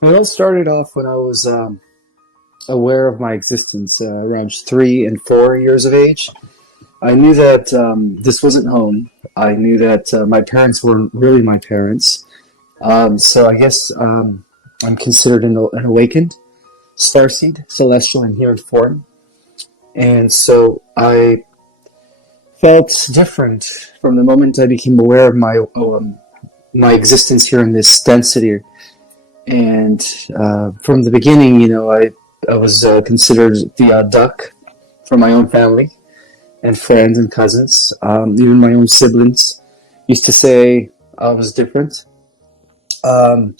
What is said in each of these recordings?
It all started off when I was aware of my existence around 3 and 4 years of age. I knew that this wasn't home. I knew that my parents weren't really my parents. So I guess I'm considered an awakened starseed, celestial in human form. And so I felt different from the moment I became aware of my existence here in this density. And from the beginning, I was considered the duck from my own family and friends and cousins. Even my own siblings used to say I was different. Um,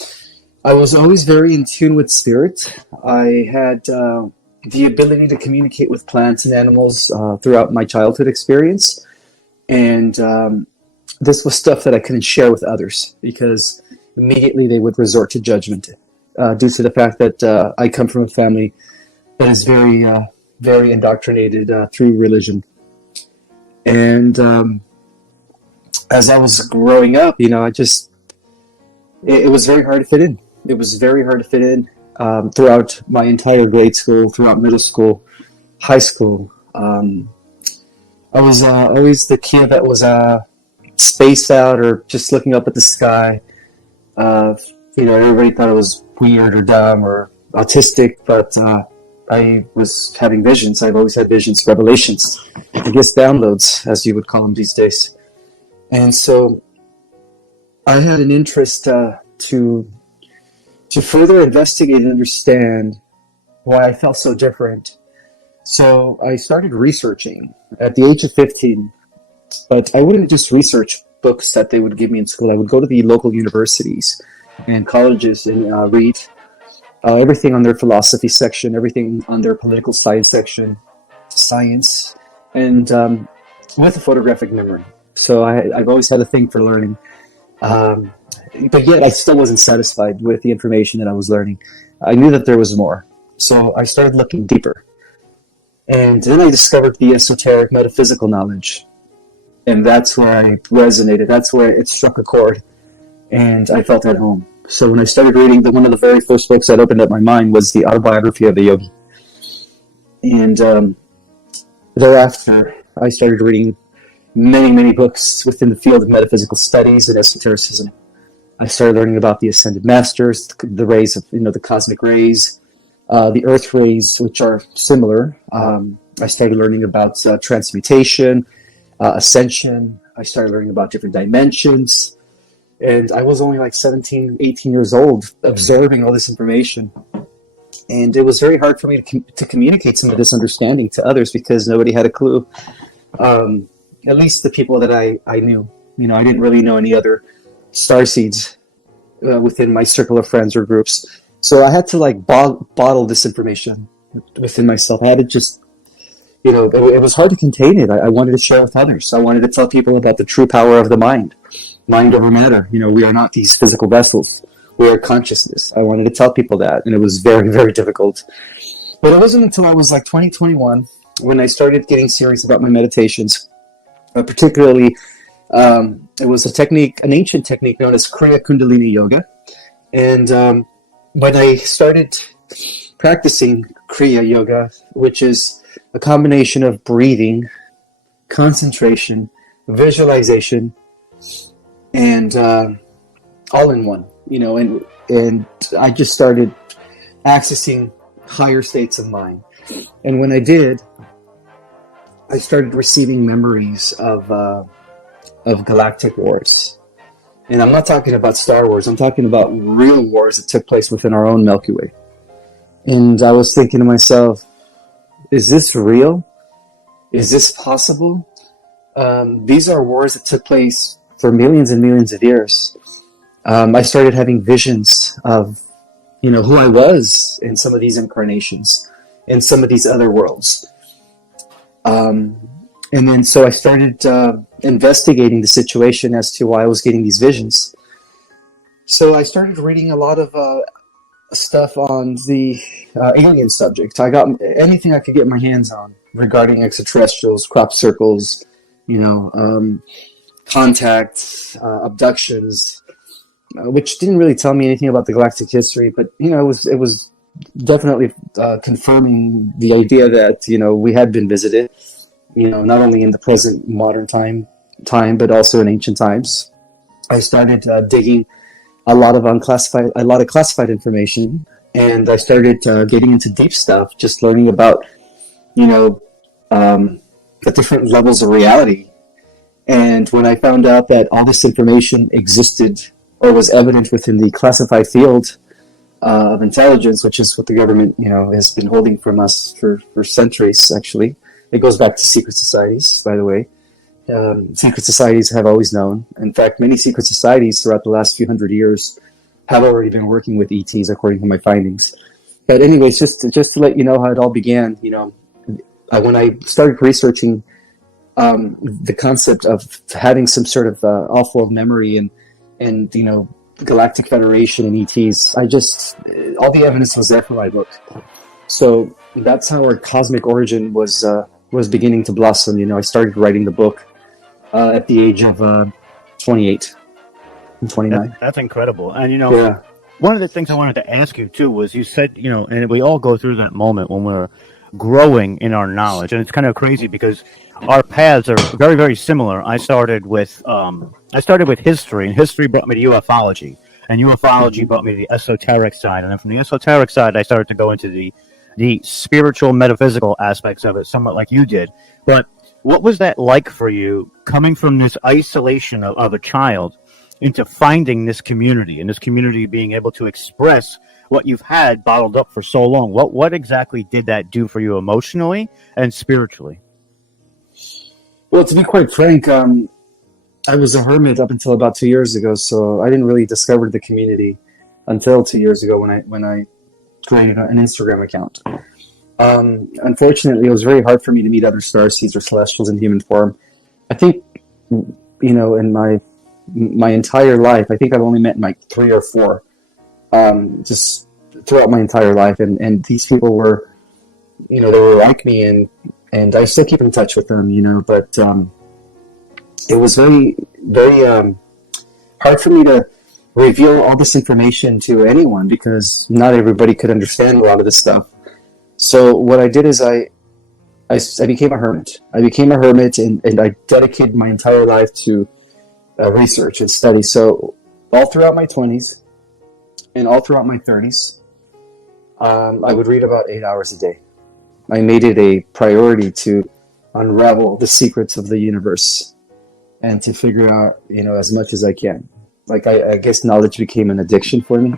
I was always very in tune with spirit. I had the ability to communicate with plants and animals throughout my childhood experience. And this was stuff that I couldn't share with others because immediately they would resort to judgment due to the fact that I come from a family that is very indoctrinated through religion. And as I was growing up, it was very hard to fit in. It was very hard to fit in throughout my entire grade school, throughout middle school, high school. I was always the kid that was spaced out or just looking up at the sky. Uh, Everybody thought I was weird or dumb or autistic, but I was having visions. I've always had visions, revelations, I guess downloads, as you would call them these days. And so I had an interest to further investigate and understand why I felt so different. So I started researching at the age of 15, but I wouldn't just research books that they would give me in school. I would go to the local universities and colleges and read everything on their philosophy section, everything on their political science section, science, and with a photographic memory. So I've always had a thing for learning. Um, but yet I still wasn't satisfied with the information that I was learning. I knew that there was more. So I started looking deeper. And then I discovered the esoteric metaphysical knowledge. And that's where I resonated. That's where it struck a chord. And I felt at home. So when I started reading, one of the very first books that opened up my mind was the autobiography of the yogi. And thereafter, I started reading many, many books within the field of metaphysical studies and esotericism. I started learning about the ascended masters, the rays of, the cosmic rays, the earth rays, which are similar. I started learning about transmutation, ascension. I started learning about different dimensions. And I was only like 17, 18 years old, absorbing all this information. And it was very hard for me to communicate some of this understanding to others because nobody had a clue. At least the people that I knew. I didn't really know any other starseeds within my circle of friends or groups. So I had to like bottle this information within myself. I had to just, it was hard to contain it. I wanted to share with others. I wanted to tell people about the true power of the mind over matter. We are not these physical vessels. We are consciousness. I wanted to tell people that, and it was very, very difficult. But it wasn't until I was like 2021 when I started getting serious about my meditations. Particularly, it was an ancient technique known as Kriya Kundalini Yoga. And when I started practicing Kriya Yoga, which is a combination of breathing, concentration, visualization, and all in one, and I just started accessing higher states of mind. And when I did, I started receiving memories of galactic wars. And I'm not talking about Star Wars. I'm talking about real wars that took place within our own Milky Way. And I was thinking to myself, is this real? Is this possible? These are wars that took place for millions and millions of years. I started having visions of, who I was in some of these incarnations, in some of these other worlds. And then so I started investigating the situation as to why I was getting these visions. So I started reading a lot of stuff on the alien subject. I got anything I could get my hands on regarding extraterrestrials, crop circles, contacts, abductions, which didn't really tell me anything about the galactic history, but it was definitely confirming the idea that we had been visited, not only in the present modern time, but also in ancient times. I started digging a lot of classified information, and I started getting into deep stuff, just learning about you know the different levels of reality. And when I found out that all this information existed or was evident within the classified field of intelligence, which is what the government, has been holding from us for centuries, actually. It goes back to secret societies, by the way. Secret societies have always known. In fact, many secret societies throughout the last few hundred years have already been working with ETs, according to my findings. But anyways, just to let you know how it all began, when I started researching the concept of having some sort of off-world memory and Galactic Federation and ETs, all the evidence was there for my book. So that's how our cosmic origin was beginning to blossom. I started writing the book at the age of 28 and 29. That's incredible. And Yeah. one of the things I wanted to ask you too was you said, and we all go through that moment when we're growing in our knowledge, and it's kind of crazy because our paths are very, very similar. I started with history, and history brought me to ufology, and ufology brought me to the esoteric side, and then from the esoteric side, I started to go into the spiritual, metaphysical aspects of it, somewhat like you did. But what was that like for you, coming from this isolation of a child into finding this community, and this community being able to express what you've had bottled up for so long? What exactly did that do for you emotionally and spiritually? Well, to be quite frank, I was a hermit up until about 2 years ago, so I didn't really discover the community until 2 years ago when I created an Instagram account. Unfortunately, it was very hard for me to meet other starseeds or celestials in human form. I think, in my entire life, I think I've only met like 3 or 4, just throughout my entire life, and these people were, they were like me, and I still keep in touch with them, but it was very, very hard for me to reveal all this information to anyone because not everybody could understand a lot of this stuff. So what I did is I became a hermit. I became a hermit, and I dedicated my entire life to research and study. So all throughout my 20s and all throughout my 30s, I would read about 8 hours a day. I made it a priority to unravel the secrets of the universe and to figure out, as much as I can. Like, I guess knowledge became an addiction for me,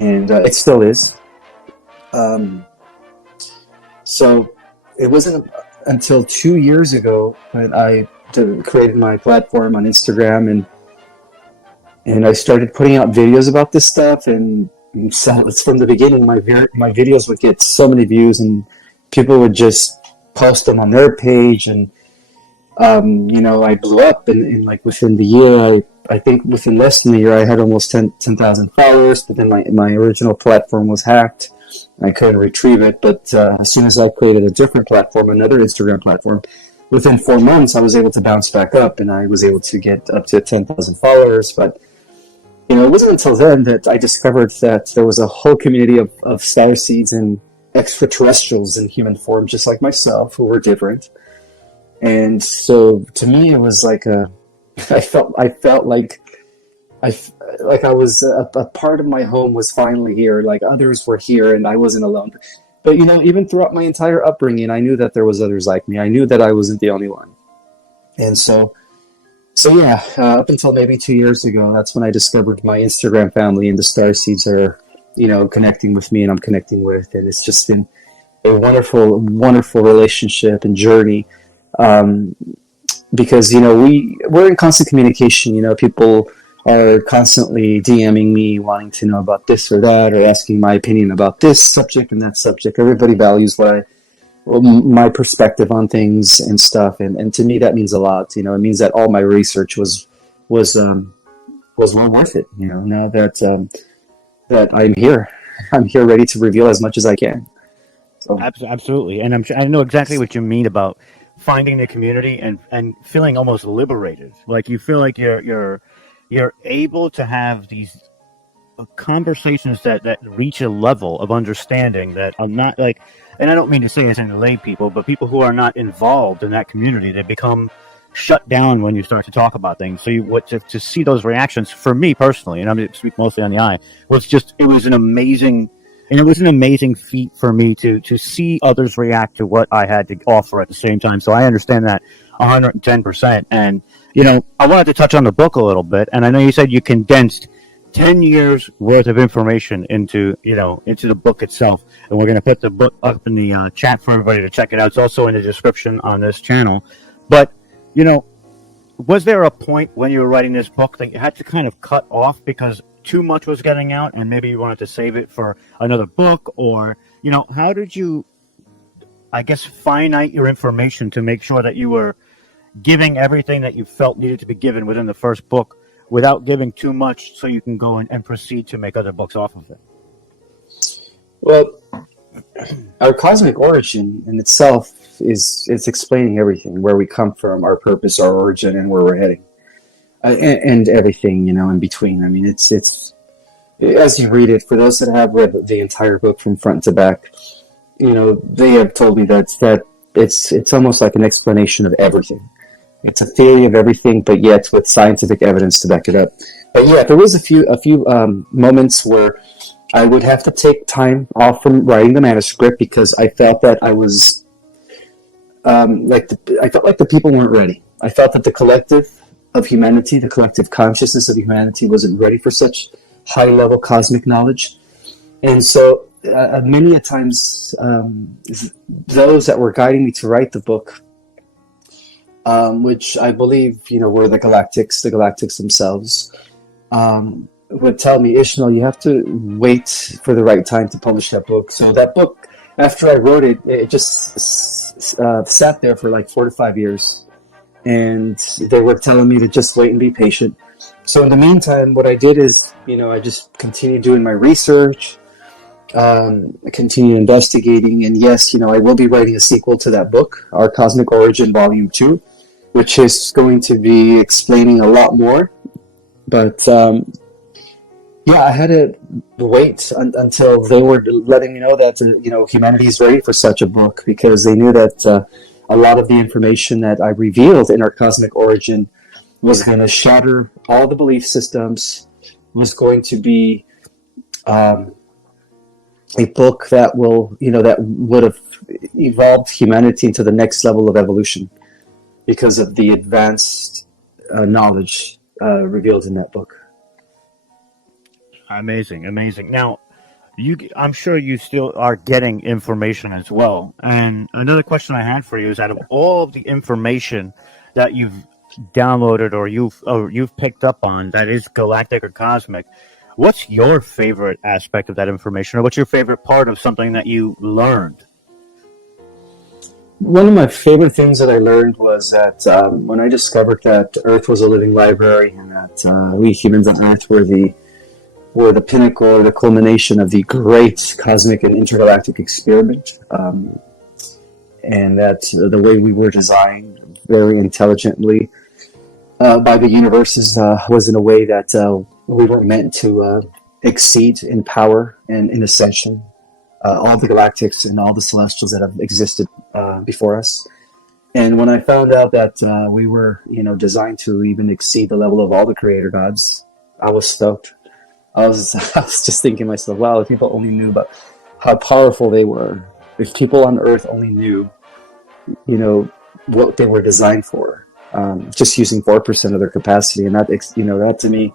and it still is. So it wasn't until 2 years ago when I created my platform on Instagram, and I started putting out videos about this stuff, and so it's from the beginning. My videos would get so many views, and people would just post them on their page, and I blew up, and like within the year, I think within less than a year, I had almost 10,000 followers. But then my original platform was hacked. I couldn't retrieve it, but as soon as I created a different platform, another Instagram platform, within 4 months, I was able to bounce back up, and I was able to get up to 10,000 followers. But it wasn't until then that I discovered that there was a whole community of starseeds and extraterrestrials in human form, just like myself, who were different. And so, to me, it was like I felt like I was a part of my home was finally here. Like others were here, and I wasn't alone. But even throughout my entire upbringing, I knew that there was others like me. I knew that I wasn't the only one. And so yeah, up until maybe 2 years ago, that's when I discovered my Instagram family, and the starseeds are, connecting with me, and I'm connecting with, and it's just been a wonderful, wonderful relationship and journey. Because we're in constant communication. People are constantly DMing me, wanting to know about this or that, or asking my opinion about this subject and that subject. Everybody values my perspective on things and stuff, and to me that means a lot. It means that all my research was well worth it. Now that I'm here, ready to reveal as much as I can. So. Absolutely, and I know exactly what you mean about finding the community and feeling almost liberated. Like you feel like you're you're able to have these conversations that reach a level of understanding that I'm not like, and I don't mean to say this in lay people, but people who are not involved in that community, they become shut down when you start to talk about things. So you what to see those reactions for me personally, and I'm going to speak mostly on the eye, was just it was an amazing. And it was an amazing feat for me to see others react to what I had to offer at the same time. So I understand that 110%. And, I wanted to touch on the book a little bit. And I know you said you condensed 10 years worth of information into the book itself. And we're going to put the book up in the chat for everybody to check it out. It's also in the description on this channel. But, was there a point when you were writing this book that you had to kind of cut off because too much was getting out and maybe you wanted to save it for another book? Or, how did you, I guess, finite your information to make sure that you were giving everything that you felt needed to be given within the first book without giving too much so you can go and proceed to make other books off of it? Well, our cosmic origin in itself it's explaining everything, where we come from, our purpose, our origin, and where we're heading, and everything in between. I mean, it's as you read it. For those that have read the entire book from front to back, they have told me that it's almost like an explanation of everything. It's a theory of everything, but yet with scientific evidence to back it up. But yeah, there was a few moments where I would have to take time off from writing the manuscript because I felt that I was I felt like the people weren't ready. I felt that the collective of humanity, the collective consciousness of humanity, wasn't ready for such high-level cosmic knowledge. And so many a times, those that were guiding me to write the book, which I believe, were the galactics themselves, would tell me, Ishmael, you have to wait for the right time to publish that book. So that book, after I wrote it, it just sat there for like 4 to 5 years. And they were telling me to just wait and be patient. So in the meantime, what I did is, I just continued doing my research, continued investigating. And yes, I will be writing a sequel to that book, Our Cosmic Origin Volume 2, which is going to be explaining a lot more. But yeah, I had to wait until they were letting me know that humanity is ready for such a book, because they knew that a lot of the information that I revealed in Our Cosmic Origin was going to shatter all the belief systems, was going to be a book that that would have evolved humanity into the next level of evolution because of the advanced knowledge revealed in that book. Amazing. Now, I'm sure you still are getting information as well. And another question I had for you is, out of all of the information that you've downloaded or you've picked up on that is galactic or cosmic, what's your favorite aspect of that information, or what's your favorite part of something that you learned? One of my favorite things that I learned was that when I discovered that Earth was a living library, and that we humans on Earth were the pinnacle or the culmination of the great cosmic and intergalactic experiment, and that the way we were designed very intelligently by the universe was in a way that we were meant to exceed in power and in ascension all the galactics and all the celestials that have existed before us. And when I found out that we were, designed to even exceed the level of all the creator gods, I was stoked. I was just thinking to myself, wow, if people only knew about how powerful they were, if people on Earth only knew, what they were designed for, just using 4% of their capacity. And that, that to me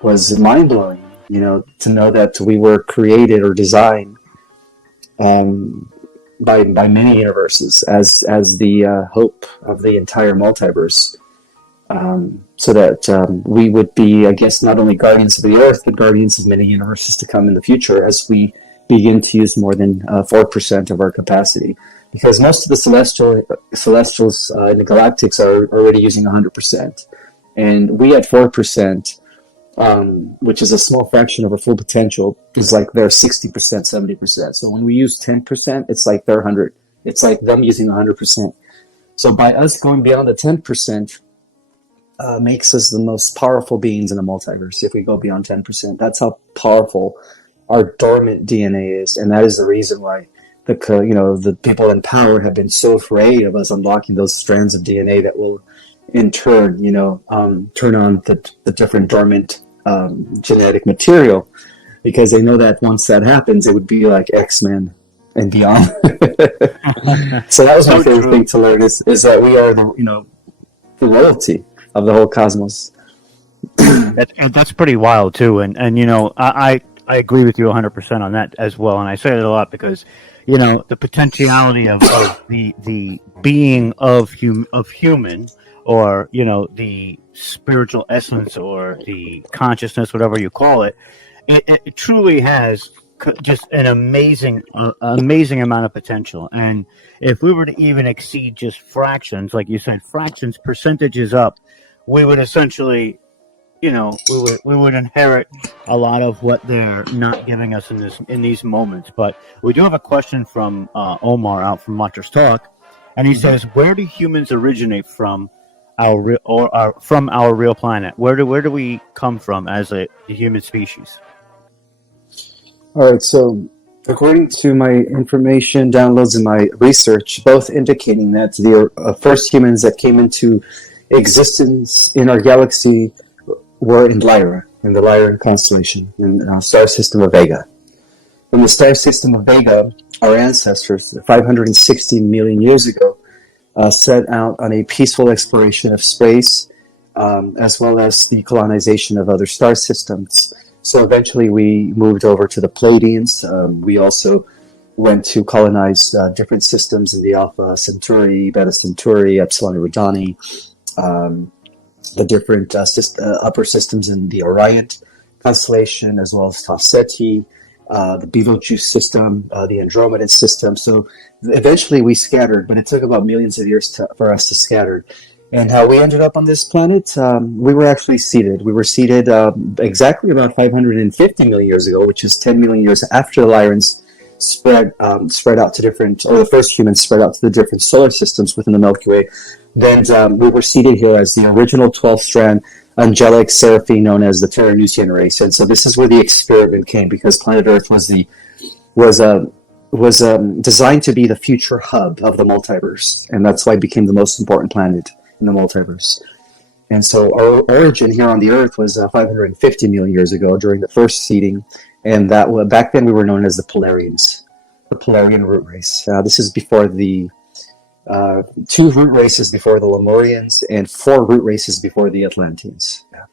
was mind-blowing, to know that we were created or designed by many universes as the hope of the entire multiverse. So that we would be, I guess, not only guardians of the Earth, but guardians of many universes to come in the future as we begin to use more than 4% of our capacity. Because most of the celestials in the galactics are already using 100%. And we at 4%, which is a small fraction of our full potential, is like they're 60%, 70%. So when we use 10%, it's like they're 100. It's like them using 100%. So by us going beyond the 10%, makes us the most powerful beings in the multiverse. If we go beyond 10%, that's how powerful our dormant DNA is, and that is the reason why the people in power have been so afraid of us unlocking those strands of DNA that will, in turn, turn on the different dormant genetic material, because they know that once that happens, it would be like X-Men and beyond. So that was my So favorite true. thing to learn is that we are the royalty of the whole cosmos. And that's pretty wild too. And I agree with you 100% on that as well. And I say it a lot because the potentiality of the being of human, or the spiritual essence, or the consciousness, whatever you call it, it truly has just an amazing amount of potential. And if we were to even exceed just fractions, like you said, fractions, percentages up, we would essentially, we would inherit a lot of what they're not giving us in these moments. But we do have a question from Omar out from Watchers Talk, and he says, "Where do humans originate from from our real planet? Where do we come from as a human species?" All right, so according to my information, downloads, and my research, both indicating that the first humans that came into existence in our galaxy were in Lyra, in the Lyran constellation, in the star system of Vega. In the star system of Vega, our ancestors, 560 million years ago, set out on a peaceful exploration of space, as well as the colonization of other star systems. So eventually we moved over to the Pleiadians. We also went to colonize different systems in the Alpha Centauri, Beta Centauri, Epsilon Eridani, the different upper systems in the Orion constellation, as well as Tau Ceti, the Betelgeuse system, the Andromedan system. So eventually we scattered, but it took about millions of years for us to scatter. And how we ended up on this planet, we were actually seeded. We were seeded exactly about 550 million years ago, which is 10 million years after the Lyrans spread out to different, or the first humans spread out to the different solar systems within the Milky Way. Then we were seeded here as the original 12th strand angelic seraphim known as the Terranusian race. And so this is where the experiment came, because planet Earth was designed to be the future hub of the multiverse, and that's why it became the most important planet in the multiverse. And so our origin here on the Earth was 550 million years ago during the first seeding, and back then we were known as the Polarians, the Polarian root race. This is before the 2 root races before the Lemurians and 4 root races before the Atlanteans. Yeah.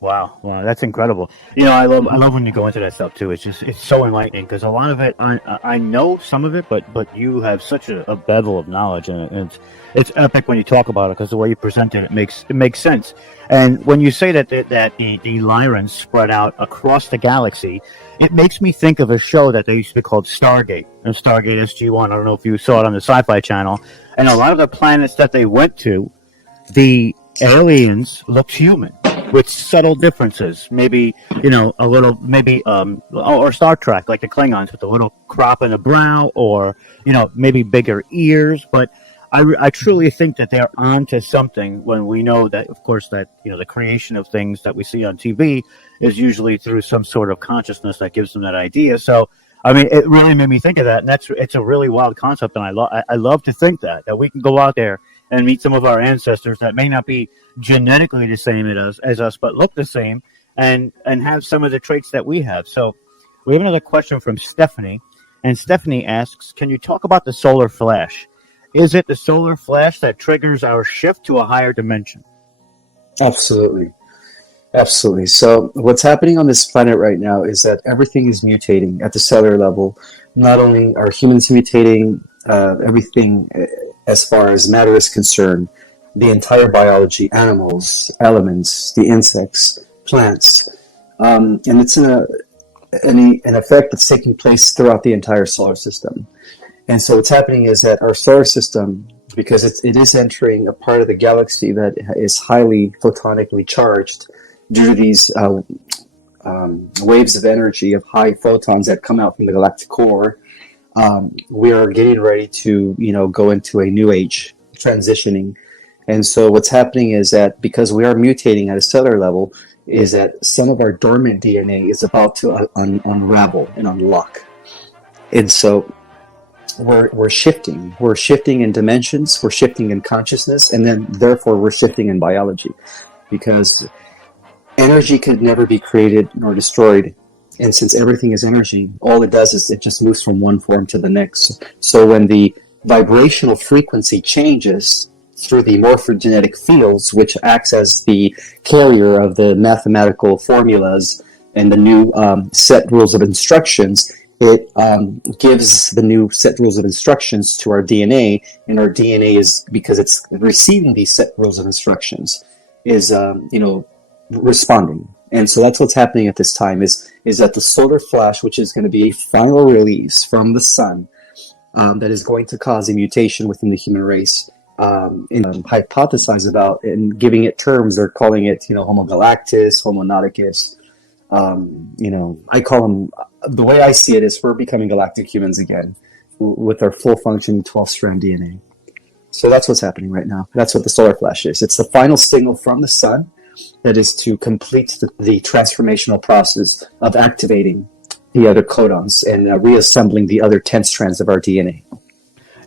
Wow, that's incredible. I love when you go into that stuff too. It's so enlightening, because a lot of it, I know some of it, but you have such a bevel of knowledge, and it's epic when you talk about it, because the way you present it, it makes sense. And when you say that the Lyrans spread out across the galaxy, it makes me think of a show that they used to be called Stargate, and Stargate SG-1. I don't know if you saw it on the Sci-Fi Channel. And a lot of the planets that they went to, the aliens looked human, with subtle differences. Maybe, a little, maybe, or Star Trek, like the Klingons with a little crop in the brow, or, maybe bigger ears. But I truly think that they're onto something, when we know that, of course, that, the creation of things that we see on TV is usually through some sort of consciousness that gives them that idea. So, I mean, it really made me think of that, and it's a really wild concept, and I love to think that we can go out there and meet some of our ancestors that may not be genetically the same as us, but look the same, and have some of the traits that we have. So we have another question from Stephanie, and Stephanie asks, "Can you talk about the solar flash? Is it the solar flash that triggers our shift to a higher dimension?" Absolutely. Absolutely. So what's happening on this planet right now is that everything is mutating at the cellular level. Not only are humans mutating, everything as far as matter is concerned, the entire biology, animals, elements, the insects, plants, and it's an effect that's taking place throughout the entire solar system. And so what's happening is that our solar system, because it is entering a part of the galaxy that is highly photonically charged, due to these waves of energy of high photons that come out from the galactic core, we are getting ready to go into a new age, transitioning, And so what's happening is that because we are mutating at a cellular level, is that some of our dormant DNA is about to unravel and unlock. And so we're shifting. We're shifting in dimensions, we're shifting in consciousness, and then therefore we're shifting in biology. Because energy could never be created nor destroyed. And since everything is energy, all it does is it just moves from one form to the next. So when the vibrational frequency changes through the morphogenetic fields, which acts as the carrier of the mathematical formulas and the new set rules of instructions, it gives the new set rules of instructions to our DNA, and our DNA is, because it's receiving these set rules of instructions, is responding. And so that's what's happening at this time is that the solar flash, which is going to be a final release from the sun, that is going to cause a mutation within the human race, and hypothesize about and giving it terms. They're calling it, Homo galactus, Homo nauticus. I call them, the way I see it is we're becoming galactic humans again with our full functioning 12-strand DNA. So that's what's happening right now. That's what the solar flash is. It's the final signal from the sun that is to complete the transformational process of activating the other codons and reassembling the other 10 strands of our DNA.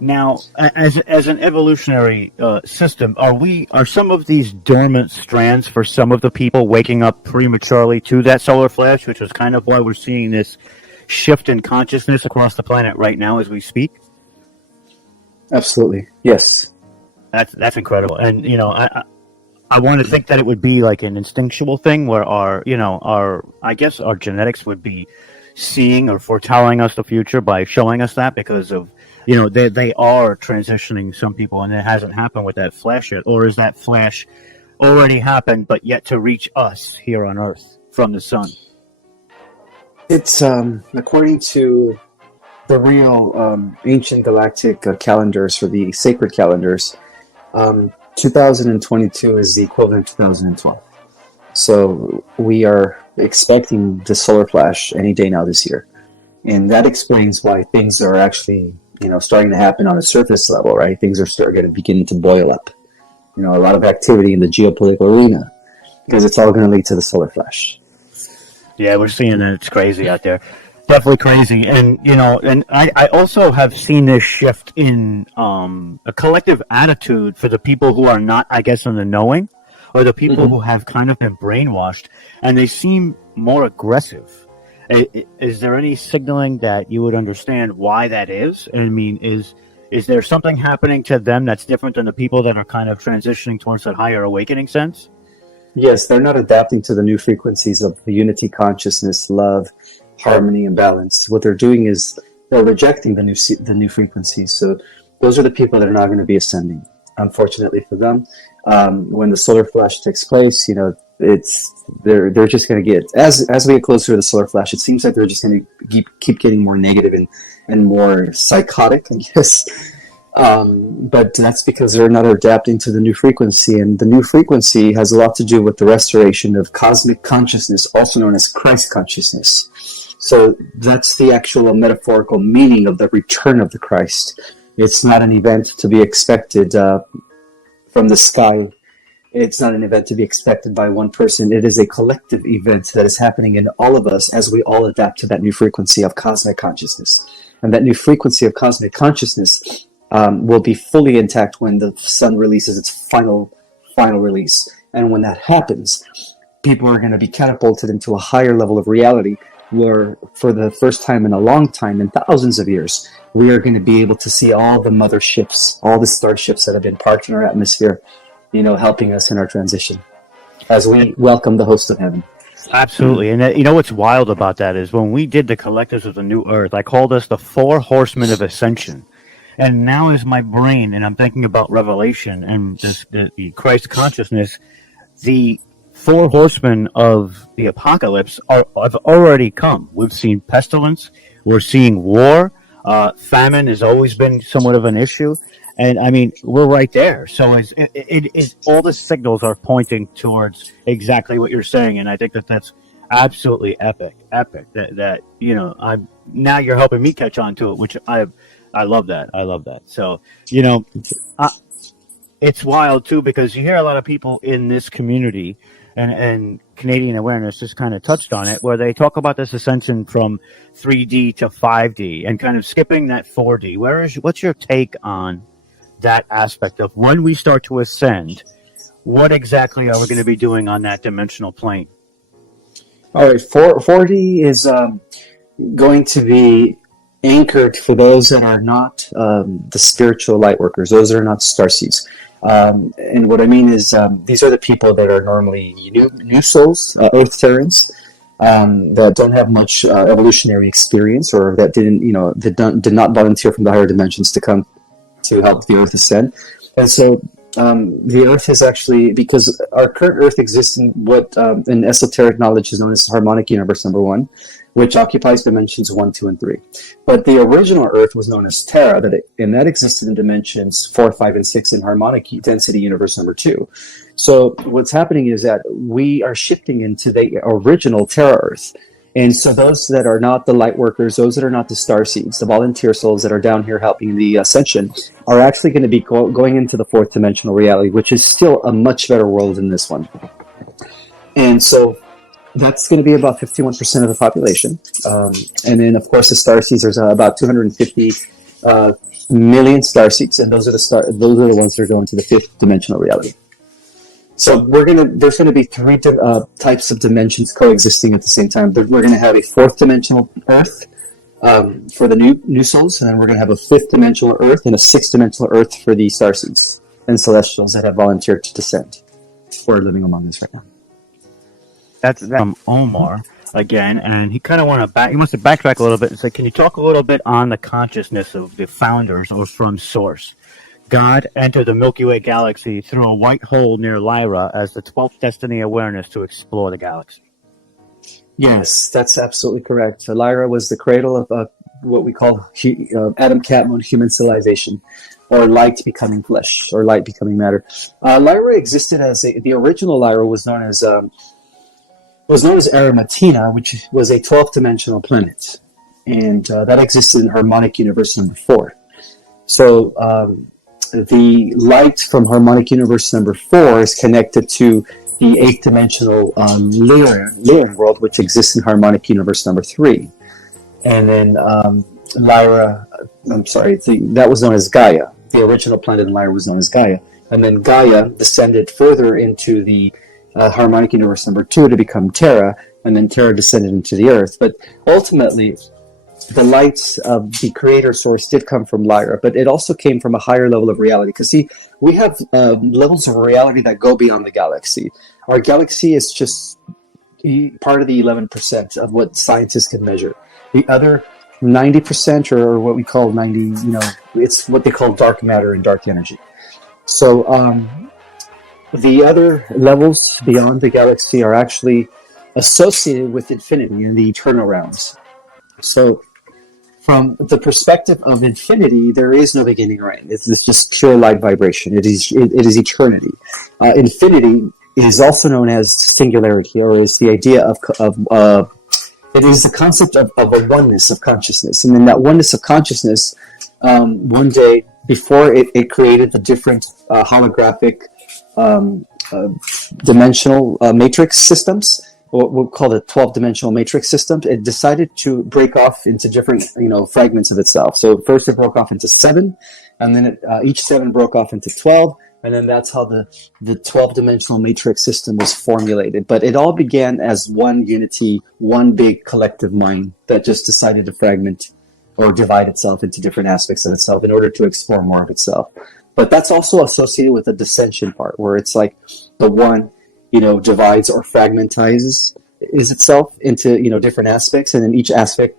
Now, as an evolutionary system, are some of these dormant strands for some of the people waking up prematurely to that solar flash, which is kind of why we're seeing this shift in consciousness across the planet right now as we speak? Absolutely, yes. That's incredible, and I want to think that it would be like an instinctual thing where our genetics would be seeing or foretelling us the future by showing us that, because of they are transitioning some people, and it hasn't happened with that flash yet. Or is that flash already happened but yet to reach us here on Earth from the sun? It's according to the real ancient galactic calendars, for the sacred calendars, 2022 is the equivalent of 2012. So we are expecting the solar flash any day now this year. And that explains why things are actually, starting to happen on a surface level, right? Things are going to begin to boil up. A lot of activity in the geopolitical arena, because it's all going to lead to the solar flash. Yeah, we're seeing that. It's crazy out there. Definitely crazy. And, and I also have seen this shift in a collective attitude for the people who are not, I guess, in the knowing, or the people who have kind of been brainwashed, and they seem more aggressive. Is there any signaling that you would understand why that is? I mean, is there something happening to them that's different than the people that are kind of transitioning towards that higher awakening sense? Yes, they're not adapting to the new frequencies of the unity, consciousness, love, harmony, and balance. What they're doing is they're rejecting the new frequencies. So those are the people that are not going to be ascending. Unfortunately for them, when the solar flash takes place, they're just going to get, as we get closer to the solar flash, it seems like they're just going to keep getting more negative and more psychotic, I guess. But that's because they're not adapting to the new frequency, and the new frequency has a lot to do with the restoration of cosmic consciousness, also known as Christ consciousness. So that's the actual metaphorical meaning of the return of the Christ. It's not an event to be expected from the sky. It's not an event to be expected by one person. It is a collective event that is happening in all of us as we all adapt to that new frequency of cosmic consciousness. And that new frequency of cosmic consciousness will be fully intact when the sun releases its final release. And when that happens, people are going to be catapulted into a higher level of reality, where for the first time in a long time, in thousands of years, we are going to be able to see all the motherships, all the starships that have been parked in our atmosphere, helping us in our transition as we welcome the host of heaven. Absolutely. And what's wild about that is when we did the Collectives of the New Earth, I called us the 4 Horsemen of Ascension. And now is my brain, and I'm thinking about Revelation and the Christ consciousness, the 4 horsemen of the apocalypse have already come. We've seen pestilence, we're seeing war, famine has always been somewhat of an issue, and I mean, we're right there. So it is all the signals are pointing towards exactly what you're saying, and I think that's absolutely epic. That I'm now you're helping me catch on to it, which I love that. So it's wild too because you hear a lot of people in this community and Canadian awareness just kind of touched on it, where they talk about this ascension from 3D to 5D and kind of skipping that 4D. What's your take on that aspect of when we start to ascend? What exactly are we going to be doing on that dimensional plane? All right, 4D is going to be anchored for those that are not the spiritual light workers, those that are not starseeds. And what I mean is these are the people that are normally new souls, Earth Terrans, that don't have much evolutionary experience, or that did not volunteer from the higher dimensions to come to help the Earth ascend. And so the Earth is actually, because our current Earth exists in what in esoteric knowledge is known as harmonic universe number 1, which occupies dimensions 1, 2, and 3. But the original Earth was known as Terra, and that existed in dimensions 4, 5, and 6 in harmonic density universe number 2. So what's happening is that we are shifting into the original Terra Earth. And so those that are not the light workers, those that are not the starseeds, the volunteer souls that are down here helping the ascension, are actually going to be going into the 4th dimensional reality, which is still a much better world than this one. And so that's going to be about 51% of the population. And then, of course, the starseeds, there's about 250 million starseeds, and those are the ones that are going to the 5th dimensional reality. So there's going to be 3 types of dimensions coexisting at the same time. We're going to have a 4th dimensional Earth for the new souls, and then we're going to have a 5th dimensional Earth and a 6th dimensional Earth for the starseeds and celestials that have volunteered to descend. We're living among us right now. That's from Omar again, and he kind of he wants to backtrack a little bit and say, can you talk a little bit on the consciousness of the founders or from Source? God entered the Milky Way galaxy through a white hole near Lyra as the 12th destiny awareness to explore the galaxy. Yes, that's absolutely correct. Lyra was the cradle of what we call Adam Catmull human civilization, or light becoming flesh, or light becoming matter. Lyra existed as the original Lyra was known as Arimatina, which was a 12th dimensional planet, and that existed in harmonic universe number 4. So the light from harmonic universe number 4 is connected to the 8th dimensional Lyran world, which exists in harmonic universe number 3. And then that was known as Gaia. The original planet in Lyra was known as Gaia. And then Gaia descended further into the harmonic universe number 2 to become Terra, and then Terra descended into the Earth. But ultimately, the lights of the creator source did come from Lyra, but it also came from a higher level of reality. Because see, we have levels of reality that go beyond the galaxy. Our galaxy is just part of the 11% of what scientists can measure. The other 90%, or what we call 90, it's what they call dark matter and dark energy. So the other levels beyond the galaxy are actually associated with infinity and the eternal realms. So from the perspective of infinity, there is no beginning or end. It's just pure light vibration. It is eternity. Infinity is also known as singularity, or is the idea of it is the concept of a oneness of consciousness. And then that oneness of consciousness, one day before it created the different holographic dimensional matrix systems, what we'll call the 12-dimensional matrix system, it decided to break off into different, fragments of itself. So first it broke off into 7, and then each 7 broke off into 12, and then that's how the 12-dimensional matrix system was formulated. But it all began as one unity, one big collective mind that just decided to fragment or divide itself into different aspects of itself in order to explore more of itself. But that's also associated with the dissension part, where it's like the one divides or fragmentizes itself into different aspects, and then each aspect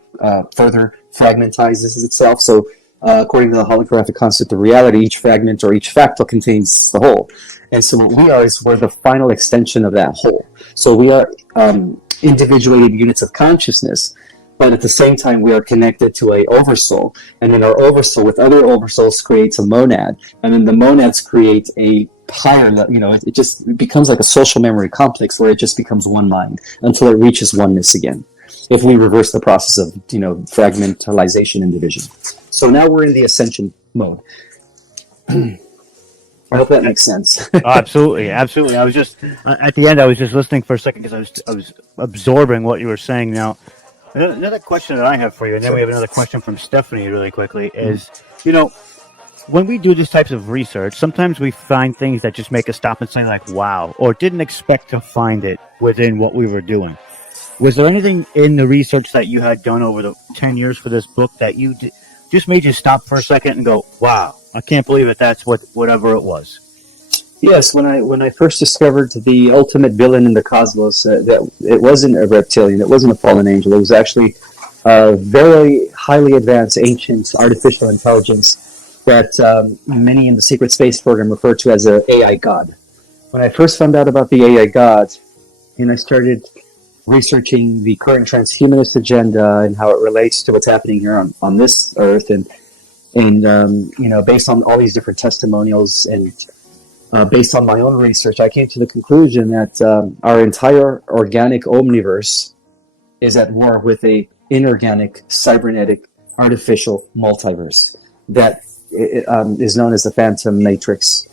further fragmentizes itself. So according to the holographic concept of reality, each fragment or each fractal contains the whole. And so what we are is we're the final extension of that whole. So we are individuated units of consciousness, but at the same time we are connected to a oversoul, and then our oversoul with other oversouls creates a monad, and then the monads create a higher, it just becomes like a social memory complex where it just becomes one mind until it reaches oneness again, if we reverse the process of fragmentalization and division. So now we're in the ascension mode. I hope that makes sense. Oh, absolutely, absolutely. I was just at the end. I was just listening for a second because I was absorbing what you were saying. Now, another question that I have for you, and then we have another question from Stephanie, really quickly, is when we do these types of research, sometimes we find things that just make us stop and say like, "Wow," or didn't expect to find it within what we were doing. Was there anything in the research that you had done over the 10 years for this book that just made you stop for a second and go, "Wow, I can't believe it. That's whatever it was." Yes, when I first discovered the ultimate villain in the cosmos, that it wasn't a reptilian, it wasn't a fallen angel. It was actually a very highly advanced, ancient artificial intelligence that many in the secret space program refer to as a AI god. When I first found out about the AI god, and I started researching the current transhumanist agenda and how it relates to what's happening here on this earth, and based on all these different testimonials and based on my own research, I came to the conclusion that our entire organic omniverse is at war with a inorganic, cybernetic, artificial multiverse that is known as the Phantom Matrix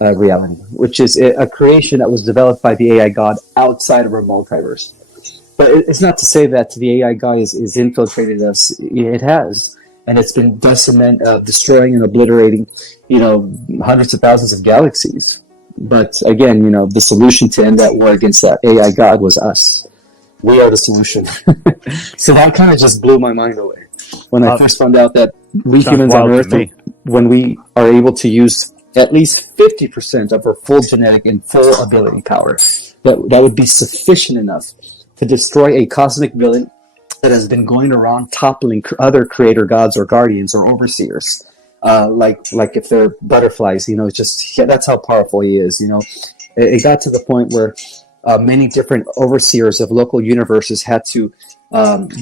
reality, which is a creation that was developed by the AI god outside of our multiverse. But it's not to say that the AI guy is infiltrated us. It has, and it's been destroying and obliterating, hundreds of thousands of galaxies. But again, the solution to end that war against that AI god was us. We are the solution. So that kind of just blew my mind away when I first found out that we humans on Earth, when we are able to use at least 50% of our full genetic and full ability power, that would be sufficient enough to destroy a cosmic villain that has been going around toppling other creator gods or guardians or overseers, like if they're butterflies. That's how powerful he is. It got to the point where many different overseers of local universes had to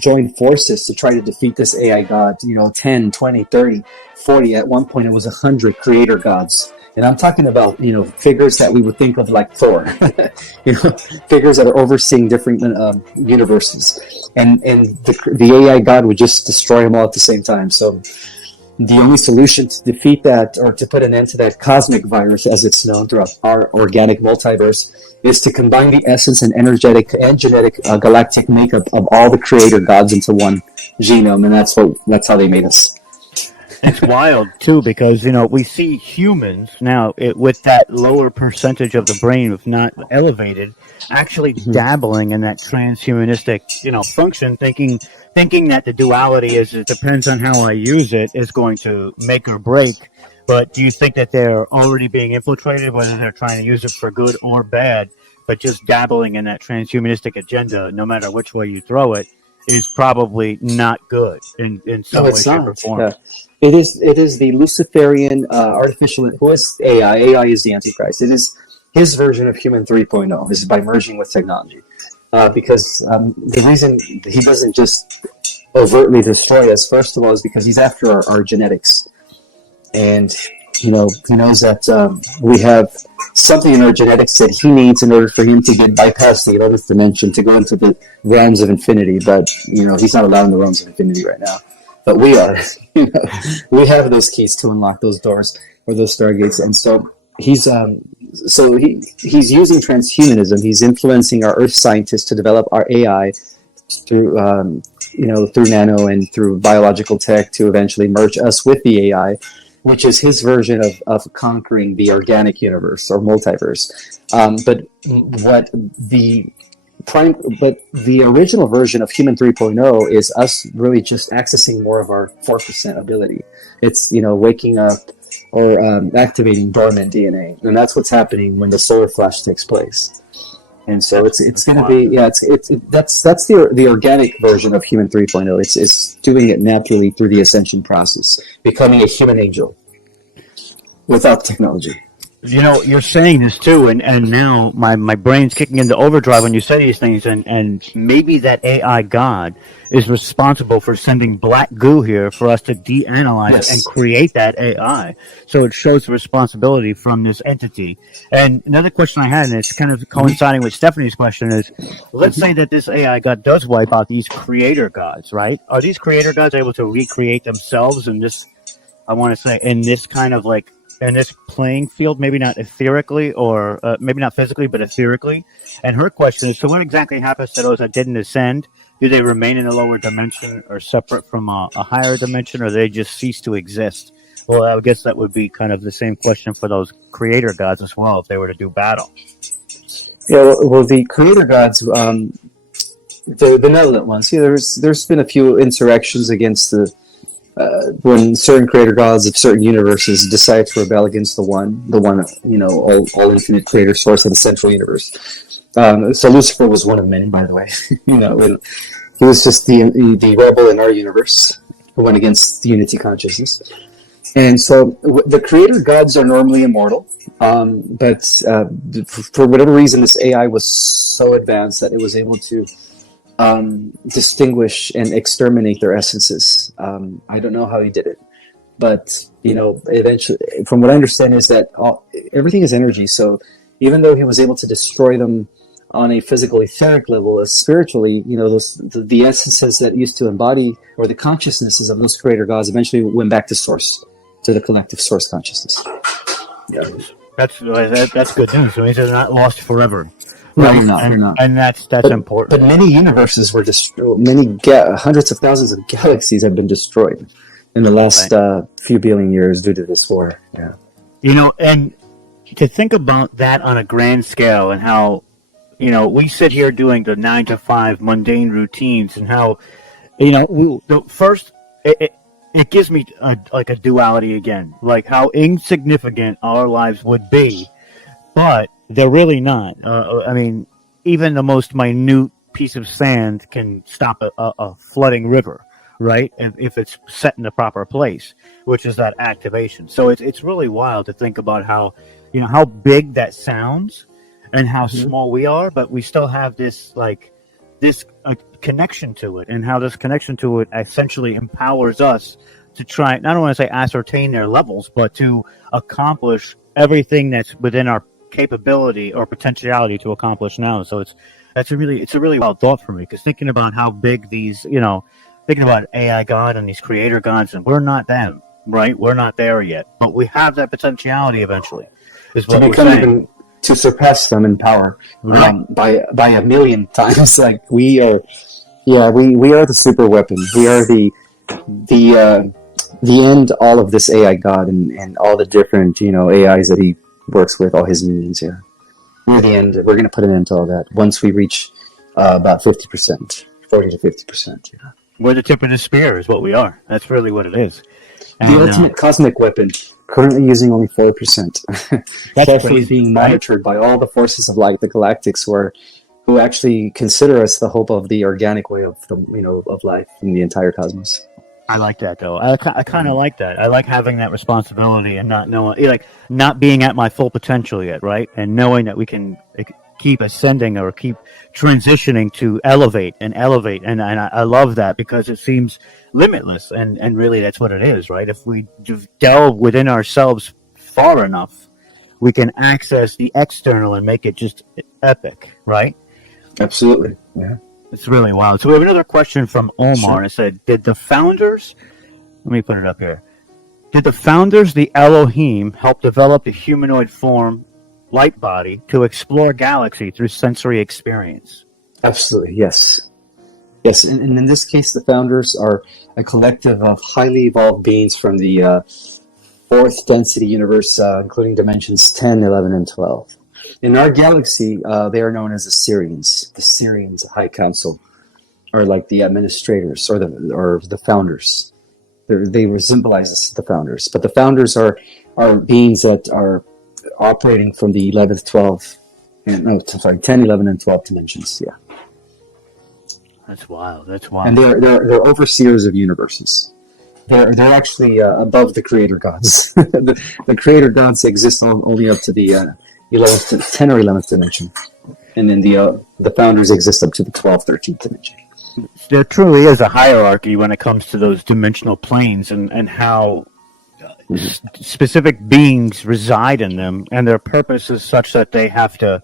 join forces to try to defeat this AI god. 10, 20, 30, 40. At one point, it was 100 creator gods. And I'm talking about, figures that we would think of like Thor, figures that are overseeing different universes. And the AI god would just destroy them all at the same time. So the only solution to defeat that, or to put an end to that cosmic virus, as it's known throughout our organic multiverse, is to combine the essence and energetic and genetic galactic makeup of all the creator gods into one genome. And that's how they made us. It's wild too, because we see humans now with that lower percentage of the brain, if not elevated, actually dabbling in that transhumanistic function, thinking that the duality it depends on how I use it is going to make or break. But do you think that they're already being infiltrated, whether they're trying to use it for good or bad, but just dabbling in that transhumanistic agenda, no matter which way you throw it, is probably not good in some way, shape, or form? Yeah. It is the Luciferian artificial, who is AI. AI is the Antichrist. It is his version of Human 3.0. This is by merging with technology. Because the reason he doesn't just overtly destroy us, first of all, is because he's after our genetics. And, he knows that we have something in our genetics that he needs in order for him to get bypast the 11th dimension, to go into the realms of infinity. But, he's not allowed in the realms of infinity right now. But we are. We have those keys to unlock those doors or those stargates. And so he's using transhumanism. He's influencing our Earth scientists to develop our AI through nano and through biological tech to eventually merge us with the AI, which is his version of conquering the organic universe or multiverse. But the original version of Human 3.0 is us really just accessing more of our 4% ability. It's, waking up or activating dormant DNA. And that's what's happening when the solar flash takes place. And so it's going to be, that's the organic version of Human 3.0. It's doing it naturally through the ascension process, becoming a human angel without technology. You're saying this too, and now my brain's kicking into overdrive when you say these things, and maybe that AI god is responsible for sending black goo here for us to de-analyze and create that AI. So it shows the responsibility from this entity. And another question I had, and it's kind of coinciding with Stephanie's question, is let's say that this AI god does wipe out these creator gods, right? Are these creator gods able to recreate themselves in this, I want to say, in this kind of like in this playing field, maybe not etherically or maybe not physically, but etherically. And her question is: so, what exactly happens to those that didn't ascend? Do they remain in a lower dimension, or separate from a higher dimension, or they just cease to exist? Well, I guess that would be kind of the same question for those creator gods as well, if they were to do battle. Yeah, well, the creator gods, the benevolent ones. Yeah, there's been a few insurrections against the when certain creator gods of certain universes decide to rebel against the one, all infinite creator source of the central universe. So Lucifer was one of many, by the way. He was just the rebel in our universe who went against the unity consciousness. And so the creator gods are normally immortal, but for whatever reason, this AI was so advanced that it was able to distinguish and exterminate their essences. I don't know how he did it, but eventually, from what I understand, is that everything is energy. So even though he was able to destroy them on a physical, etheric level, spiritually, the essences that used to embody, or the consciousnesses of those creator gods, eventually went back to source, to the collective source consciousness. Yeah, that's good news. It means they're not lost forever. No, they're not. And that's important. But many universes were destroyed. Hundreds of thousands of galaxies have been destroyed in the last few billion years due to this war. Yeah. And to think about that on a grand scale, and how, we sit here doing the 9 to 5 mundane routines, and how, it gives me a duality again, like how insignificant our lives would be, but they're really not. Even the most minute piece of sand can stop a flooding river, right? If it's set in the proper place, which is that activation. So it's really wild to think about how big that sounds and how small we are, but we still have this connection to it, and how this connection to it essentially empowers us to try, not only to say ascertain their levels, but to accomplish everything that's within our capability or potentiality to accomplish now. So it's a really wild thought for me, because thinking about how big these, thinking about AI God and these creator gods, and we're not them, right? We're not there yet, but we have that potentiality eventually, is what we're saying. To surpass them in power, right? By a million times. Like we are the super weapon. We are the end all of this AI God and all the different AIs that he works with, all his minions. Yeah, we're the end. We're going to put an end to all that once we reach about 50%, 40 to 50%. Yeah. We're the tip of the spear, is what we are. That's really what it is. And, the ultimate cosmic weapon, currently using only 4%. Carefully being monitored by all the forces of light, the galactics, who actually consider us the hope of the organic way of of life in the entire cosmos. I like that, though. I kind of like that. I like having that responsibility and not knowing, not being at my full potential yet, right? And knowing that we can keep ascending or keep transitioning to elevate. And I love that, because it seems limitless, and really that's what it is, right? If we delve within ourselves far enough, we can access the external and make it just epic, right? Absolutely, yeah. It's really wild. So we have another question from Omar. Sure. And it said, did the founders, let me put it up here, did the founders, the Elohim, help develop the humanoid form, light body, to explore galaxy through sensory experience? Absolutely, yes. Yes, and in this case, the founders are a collective of highly evolved beings from the fourth density universe, including dimensions 10, 11, and 12. In our galaxy, they are known as the Syrians. The Syrians, the High Council, are like the administrators or the founders. They symbolize us, the founders. But the founders are beings that are operating from the 11th, 12th, 10, 11, and 12 dimensions. Yeah. That's wild. And they're overseers of universes. They're actually above the creator gods. the creator gods exist only up to the 11th, 10 or 11th dimension, and then the founders exist up to the 12th, 13th dimension. There truly is a hierarchy when it comes to those dimensional planes, and how specific beings reside in them, and their purpose is such that they have to.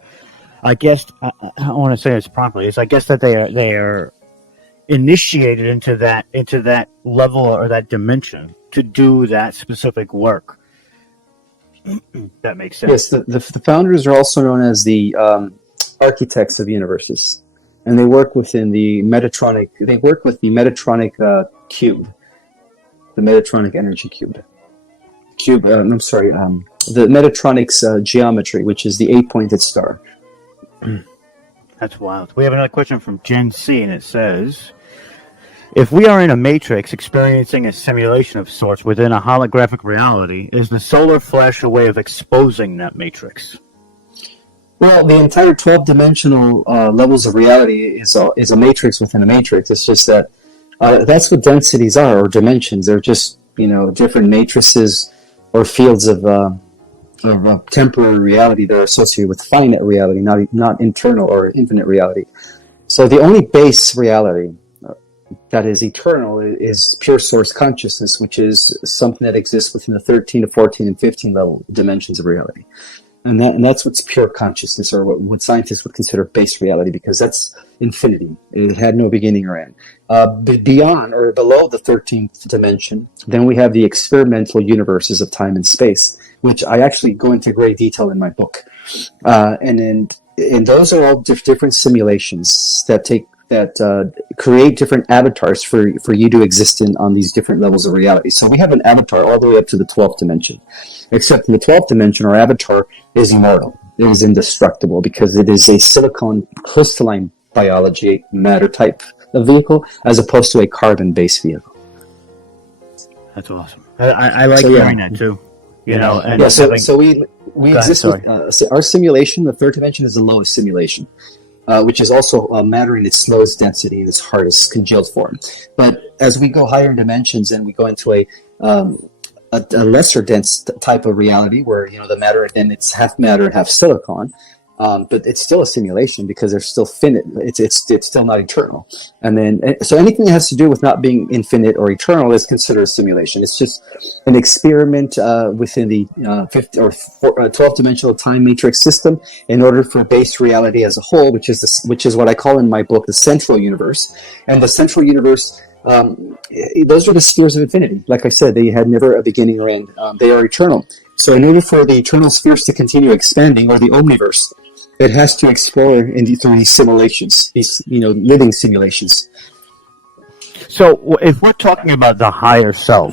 I guess I want to say this properly. I guess that they are initiated into that level or that dimension to do that specific work. That makes sense. Yes, the founders are also known as the architects of universes, and they work within the Metatronic. They work with the Metatronic cube, the Metatronic energy cube. I'm sorry, the Metatronics geometry, which is the eight-pointed star. That's wild. We have another question from Gen C, and it says, if we are in a matrix experiencing a simulation of sorts within a holographic reality, is the solar flash a way of exposing that matrix? Well, the entire 12-dimensional levels of reality is a matrix within a matrix. It's just that that's what densities are, or dimensions. They're just, different matrices or fields of temporary reality that are associated with finite reality, not internal or infinite reality. So the only base reality that is eternal is pure source consciousness, which is something that exists within the 13 to 14 and 15 level dimensions of reality. And that's what's pure consciousness, or what scientists would consider base reality, because that's infinity. It had no beginning or end. Beyond or below the 13th dimension, then we have the experimental universes of time and space, which I actually go into great detail in my book. And those are all different simulations that create different avatars for you to exist on these different levels of reality. So we have an avatar all the way up to the 12th dimension. Except in the 12th dimension, our avatar is immortal. It is indestructible because it is a silicon crystalline biology matter type of vehicle, as opposed to a carbon-based vehicle. That's awesome. I like hearing that too. So we exist with our simulation. The third dimension is the lowest simulation, which is also matter in its lowest density, in its hardest congealed form. But as we go higher in dimensions, and we go into a lesser dense type of reality, where the matter, then it's half matter, half silicon. But it's still a simulation because they're still finite. It's still not eternal. And then, so anything that has to do with not being infinite or eternal is considered a simulation. It's just an experiment within the 12th dimensional time matrix system, in order for base reality as a whole, which is what I call in my book the central universe. And the central universe, those are the spheres of infinity. Like I said, they had never a beginning or end. They are eternal. So in order for the eternal spheres to continue expanding, or the omniverse, it has to explore through these simulations, these living simulations. So if we're talking about the higher self,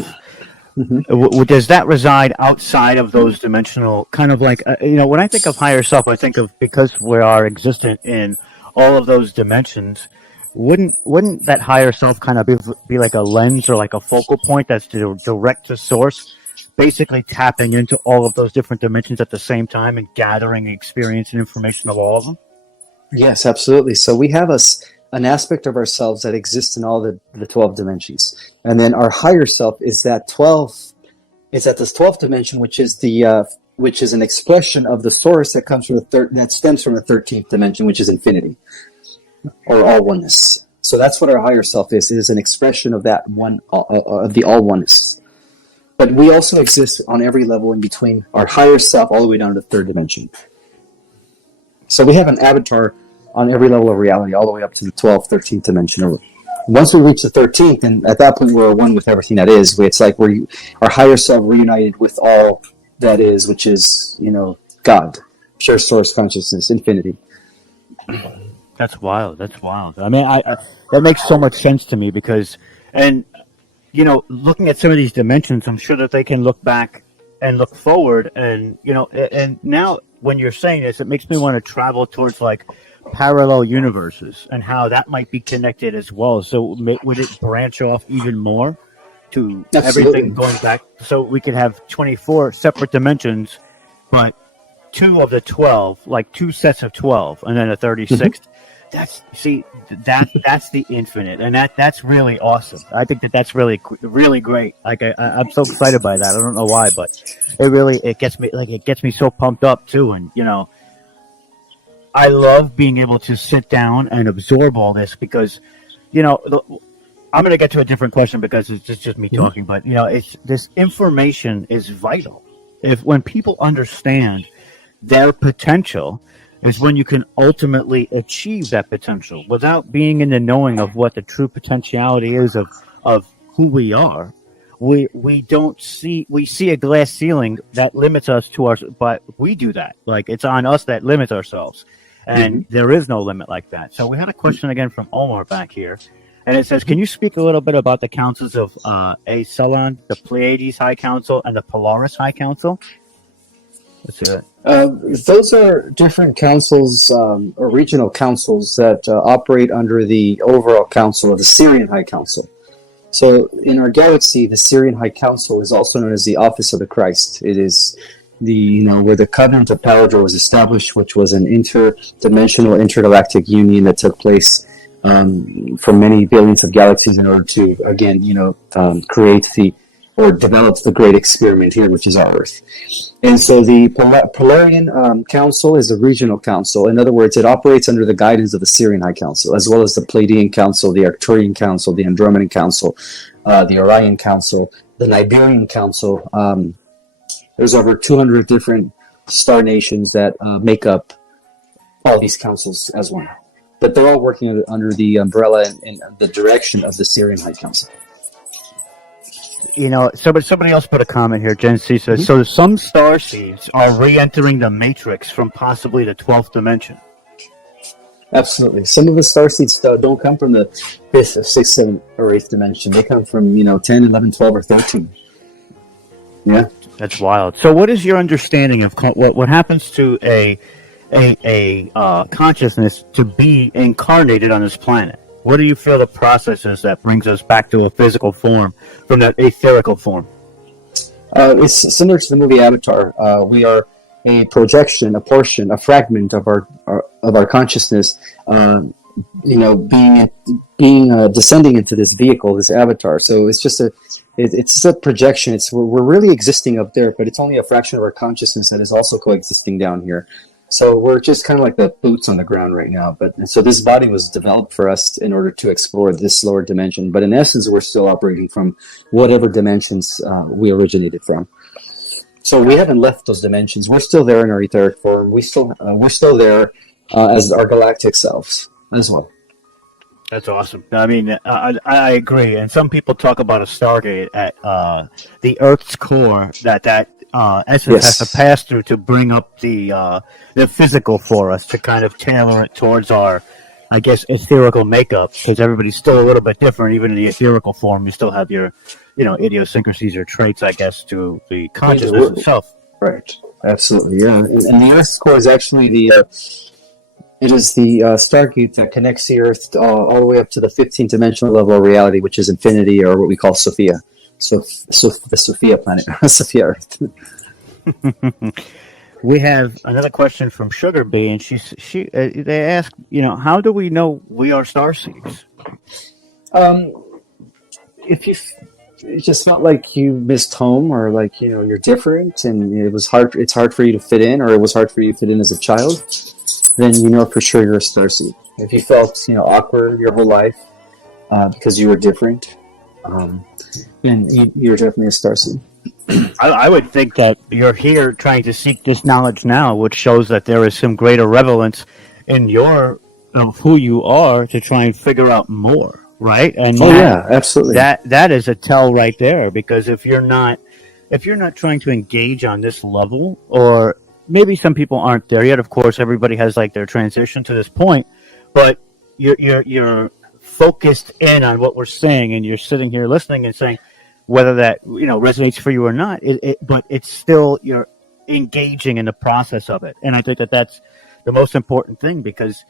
does that reside outside of those dimensional, kind of like, when I think of higher self, I think of, because we are existent in all of those dimensions, wouldn't that higher self kind of be like a lens, or like a focal point that's direct to source, basically tapping into all of those different dimensions at the same time and gathering experience and information of all of them? Yes, absolutely. So we have an aspect of ourselves that exists in all the 12 dimensions. And then our higher self is at this 12th dimension, which is an expression of the source that comes from that stems from the 13th dimension, which is infinity, or all oneness. So that's what our higher self is. It is an expression of that one, of the all oneness. But we also exist on every level in between our higher self all the way down to the third dimension. So we have an avatar on every level of reality, all the way up to the 12th, 13th dimension. Once we reach the 13th, and at that point we're one with everything that is. It's like our higher self reunited with all that is, which is, God, pure source consciousness, infinity. That's wild. I mean, that makes so much sense to me, because, and looking at some of these dimensions, I'm sure that they can look back and look forward, and and now when you're saying this, it makes me want to travel towards like parallel universes and how that might be connected as well. So would it branch off even more to everything going back? So we could have 24 separate dimensions, but 2 of the 12, like 2 sets of 12, and then a 36th. That's the infinite, and that's really awesome. I think that's really great. Like I'm so excited by that. I don't know why, but it gets me so pumped up too. And I love being able to sit down and absorb all this, because I'm going to get to a different question because it's just me talking. But it's this information is vital. When people understand their potential, is when you can ultimately achieve that potential without being in the knowing of what the true potentiality is of who we are. we don't see we see a glass ceiling that limits us to our, but we do that. Like it's on us that limits ourselves, and there is no limit like that. So we had a question again from Omar back here, and it says, "Can you speak a little bit about the councils of A Ceylon, the Pleiades High Council, and the Polaris High Council?" Let's hear it. Those are different councils, or regional councils that operate under the overall council of the Syrian High Council. So in our galaxy, the Syrian High Council is also known as the Office of the Christ. It is where the Covenant of Palador was established, which was an interdimensional, intergalactic union that took place for many billions of galaxies in order to, again, create or develop the great experiment here, which is our Earth. And so the Polarian Council is a regional council. In other words, it operates under the guidance of the Syrian High Council, as well as the Pleiadian Council, the Arcturian Council, the Andromedan Council, the Orion Council, the Niberian Council. There's over 200 different star nations that make up all these councils as one. But they're all working under the umbrella and the direction of the Syrian High Council. Somebody else put a comment here. Gen C says, so some star seeds are re-entering the matrix from possibly the 12th dimension. Absolutely. Some of the star seeds don't come from the 5th, 6th, 7th, or 8th dimension. They come from, 10, 11, 12, or 13. Yeah. That's wild. So what is your understanding of what happens to a consciousness to be incarnated on this planet? What do you feel the process is that brings us back to a physical form from that etherical form? It's similar to the movie Avatar. We are a projection, a portion, a fragment of our consciousness, being descending into this vehicle, this avatar. So it's just it's a projection. We're really existing up there, but it's only a fraction of our consciousness that is also coexisting down here. So we're just kind of like the boots on the ground right now. So this body was developed for us in order to explore this lower dimension. But in essence, we're still operating from whatever dimensions we originated from. So we haven't left those dimensions. We're still there in our etheric form. We're still there as our galactic selves as well. That's awesome. I mean, I agree. And some people talk about a Stargate at the Earth's core that essence has to pass through to bring up the physical for us, to kind of tailor it towards our, I guess, etherical makeup, because everybody's still a little bit different. Even in the etherical form, you still have your, idiosyncrasies or traits, I guess, to the consciousness itself. Right. Absolutely. Yeah. And the Earth's core is actually it is the Stargate that connects the Earth all the way up to the 15th dimensional level of reality, which is infinity, or what we call Sophia. So the Sophia planet, Sophia Earth. We have another question from Sugar Bee, and they ask, how do we know we are starseeds? If it just felt like you missed home, or like you're different, and it's hard for you to fit in, or it was hard for you to fit in as a child, then for sure you're a starseed. If you felt awkward your whole life because you were different, then you're definitely a starseed. I would think that you're here trying to seek this knowledge now, which shows that there is some greater relevance in of who you are to try and figure out more, right? And yeah, absolutely. That is a tell right there, because if you're not trying to engage on this level, or maybe some people aren't there yet. Of course, everybody has like their transition to this point, but you're focused in on what we're saying, and you're sitting here listening and saying, whether that resonates for you or not, but it's still, you're engaging in the process of it. And I think that that's the most important thing, because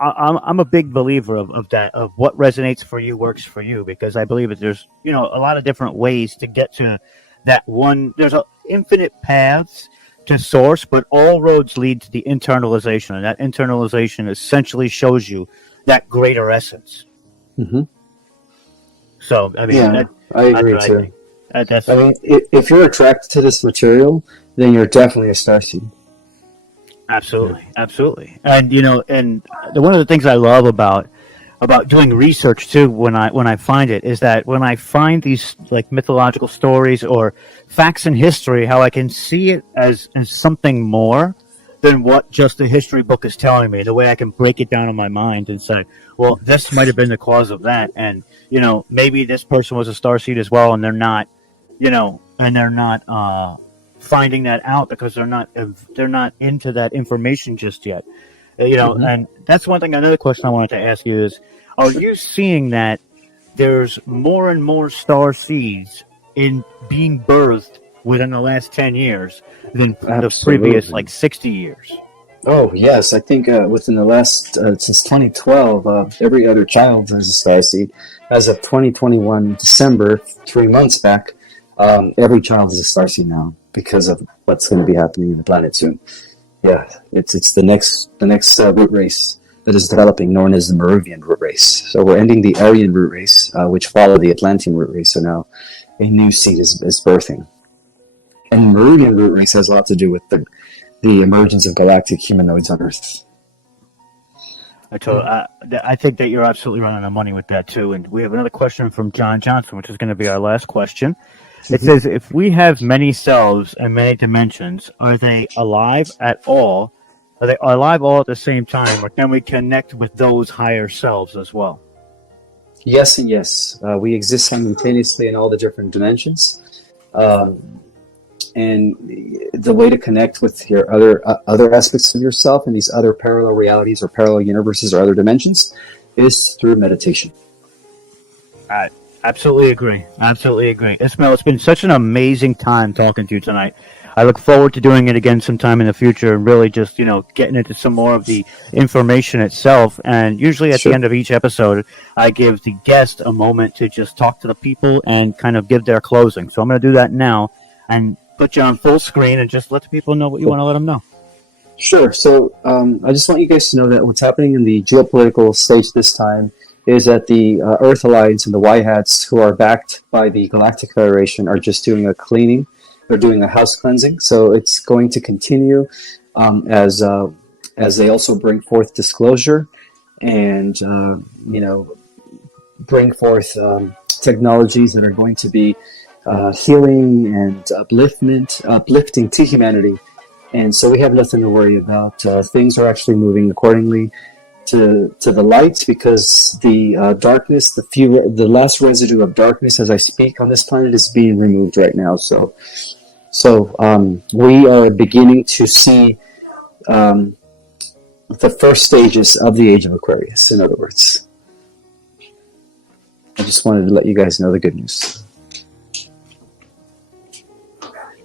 I'm a big believer of that, of what resonates for you works for you, because I believe that there's a lot of different ways to get to that one. There's infinite paths to source, but all roads lead to the internalization, and that internalization essentially shows you that greater essence. Mm-hmm. So I mean, yeah, I agree too. I mean, if you're attracted to this material, then you're definitely a starseed. Absolutely, absolutely. And one of the things I love about doing research too, when I find it, is that when I find these like mythological stories or facts in history, how I can see it as something more than what just the history book is telling me. The way I can break it down in my mind and say, well, this might have been the cause of that, and maybe this person was a starseed as well, and they're not, finding that out because they're not into that information just yet. And that's one thing. Another question I wanted to ask you is, are you seeing that there's more and more star seeds in being birthed within the last 10 years than the previous 60 years? Oh, yes. I think within the last, since 2012, every other child is a starseed. As of 2021 December, 3 months back, every child is a starseed now because of what's going to be happening in the planet soon. Yeah, it's the next root race that is developing, known as the Merovingian root race. So we're ending the Aryan root race, which followed the Atlantean root race. So now a new seed is birthing. And Merovingian root race has a lot to do with the emergence of galactic humanoids on Earth. I think that you're absolutely right on the money with that too. And we have another question from John Johnson, which is going to be our last question. It says, if we have many selves and many dimensions, are they alive at all? Are they alive all at the same time, or can we connect with those higher selves as well? Yes and yes. We exist simultaneously in all the different dimensions. And the way to connect with your other aspects of yourself in these other parallel realities or parallel universes or other dimensions is through meditation. Absolutely agree. Absolutely agree. Ismael, it's been such an amazing time talking to you tonight. I look forward to doing it again sometime in the future and really just, getting into some more of the information itself. And usually at the end of each episode, I give the guest a moment to just talk to the people and kind of give their closing. So I'm going to do that now and put you on full screen and just let the people know what you want to let them know. Sure. So I just want you guys to know that what's happening in the geopolitical stage this time is that the Earth Alliance and the White Hats, who are backed by the Galactic Federation, are just doing a cleaning. They're doing a house cleansing. So it's going to continue as they also bring forth disclosure and, bring forth technologies that are going to be healing and uplifting to humanity. And so we have nothing to worry about. Things are actually moving accordingly to the light, because the darkness, the last residue of darkness as I speak on this planet is being removed right now. So we are beginning to see the first stages of the age of Aquarius, in other words. I just wanted to let you guys know the good news.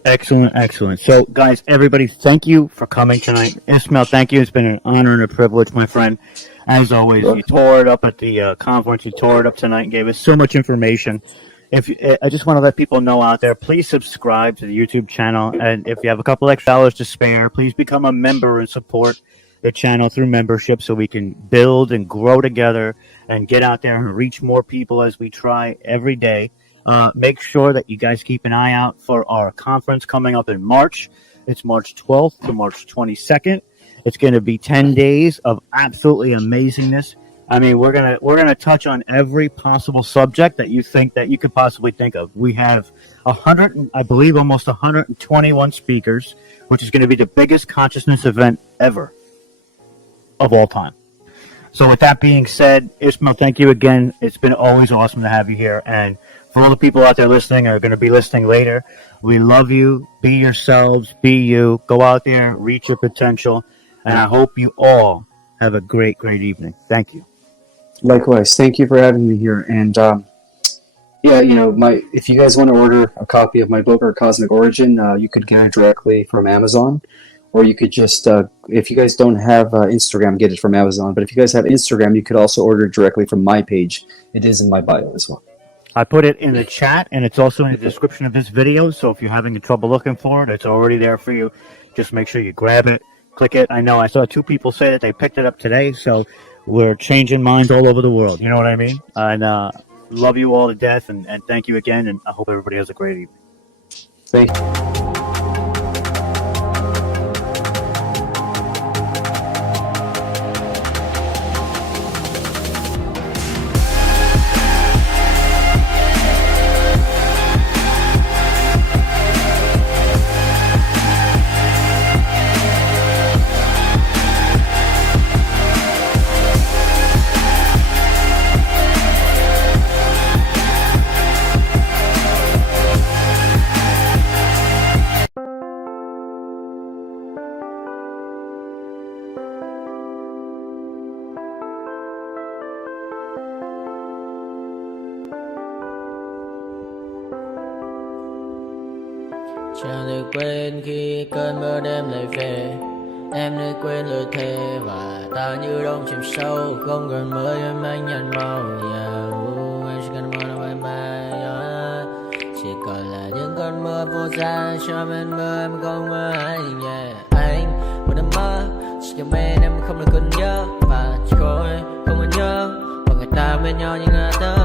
Excellent. So, guys, everybody, thank you for coming tonight. Ismael, thank you. It's been an honor and a privilege, my friend. As always, you tore it up at the conference. You tore it up tonight and gave us so much information. I just want to let people know out there, please subscribe to the YouTube channel. And if you have a couple extra dollars to spare, please become a member and support the channel through membership so we can build and grow together and get out there and reach more people as we try every day. Make sure that you guys keep an eye out for our conference coming up in March. It's March 12th to March 22nd. It's going to be 10 days of absolutely amazingness. I mean, we're gonna touch on every possible subject that you think that you could possibly think of. We have almost 121 speakers, which is going to be the biggest consciousness event ever of all time. So with that being said, Ismael, thank you again. It's been always awesome to have you here. And for all the people out there listening, are going to be listening later, we love you. Be yourselves. Be you. Go out there, reach your potential. And I hope you all have a great, great evening. Thank you. Likewise. Thank you for having me here. And if you guys want to order a copy of my book, Our Cosmic Origin, you could get it directly from Amazon. Or you could just, if you guys don't have Instagram, get it from Amazon. But if you guys have Instagram, you could also order it directly from my page. It is in my bio as well. I put it in the chat, and it's also in the description of this video. So if you're having trouble looking for it, it's already there for you. Just make sure you grab it, click it. I know I saw 2 people say that they picked it up today. So we're changing minds all over the world. You know what I mean? And love you all to death, and thank you again. And I hope everybody has a great evening. Thank you. Chẳng thể quên khi cơn mưa đêm lại về. Em nơi quên lời thề và ta như đông chìm sâu. Không còn mơ em anh nhạt màu. Em chỉ cần mơ đâu bye bye. Chỉ còn là những cơn mưa vô giá cho bên mơ em không mơ anh. Anh một đêm mơ chỉ cần bên em không được còn nhớ và chỉ khôi không còn nhớ và người ta bên nhau như ngã tớ.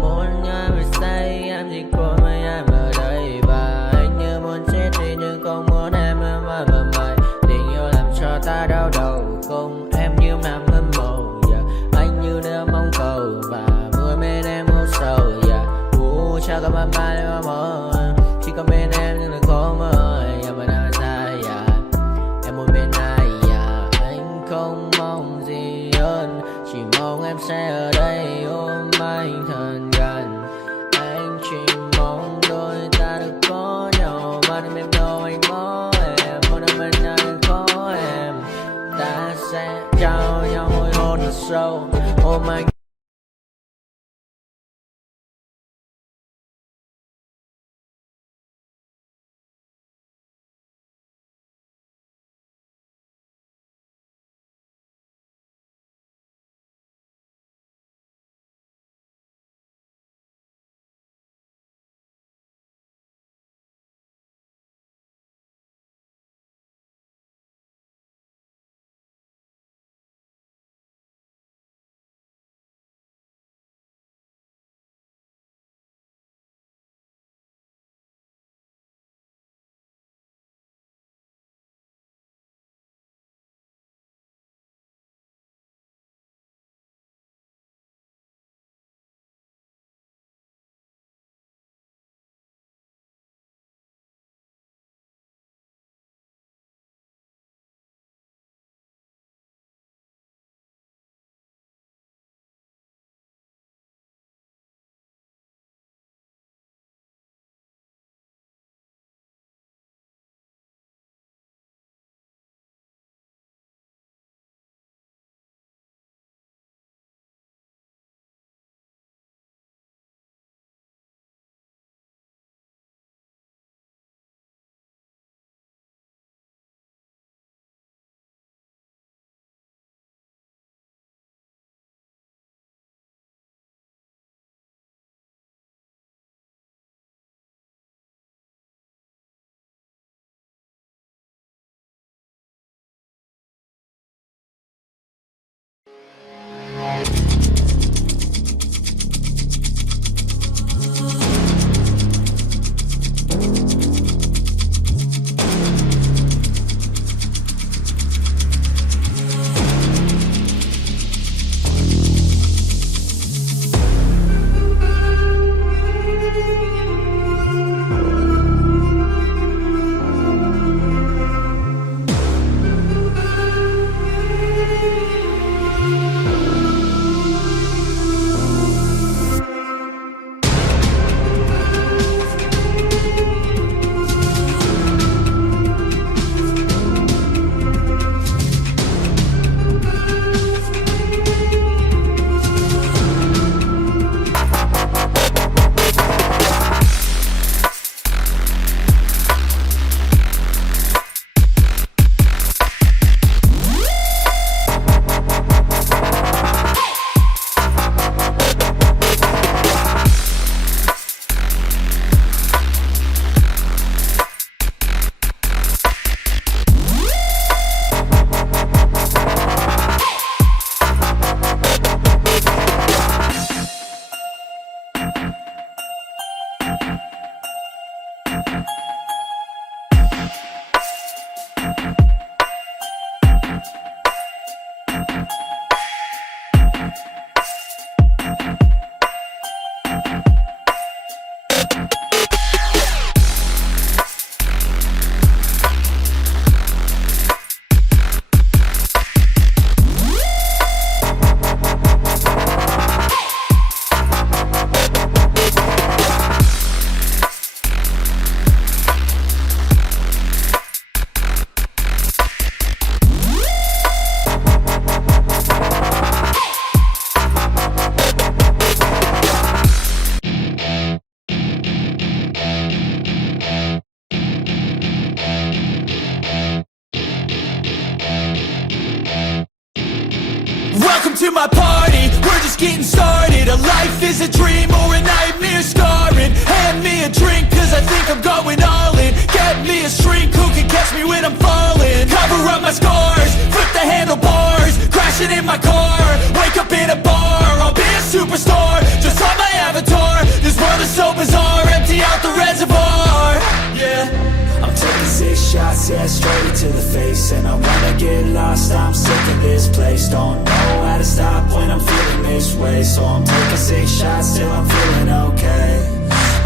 Muốn nhớ về say em chỉ còn mấy em ở đây và anh như muốn chết đi nhưng không muốn em mơ mày. Tình yêu làm cho ta đau đầu không em như nằm mơ mộng. Anh như đeo mong cầu và mưa bên em âu sầu. Chào các bạn mai mà mơ chỉ có bên em nhưng đừng có mơ. Mà đang dài em muốn bên ai anh không mong gì hơn chỉ mong em sẽ ở đây ôm anh thật gần. Anh chỉ mong đôi ta được có nhau mà đừng em đâu anh có em muốn ở bên nào đừng có em. Ta sẽ trao nhau môi hôn thật sâu ôm anh. getting started. A life is a dream or a nightmare scarring. Hand me a drink cause I think I'm going all in. Get me a shrink who can catch me when I'm falling. Cover up my scars, flip the handlebars, crashing in my car, wake up in a bar. I'll be a superstar, just on my avatar. This world is so bizarre, empty out the reservoir. Yeah, I'm taking 6 shots, yeah, straight to the face. And I wanna get lost, I'm sick of this place. Don't know how to stop when I'm feeling this way. So I'm taking 6 shots till I'm feeling okay.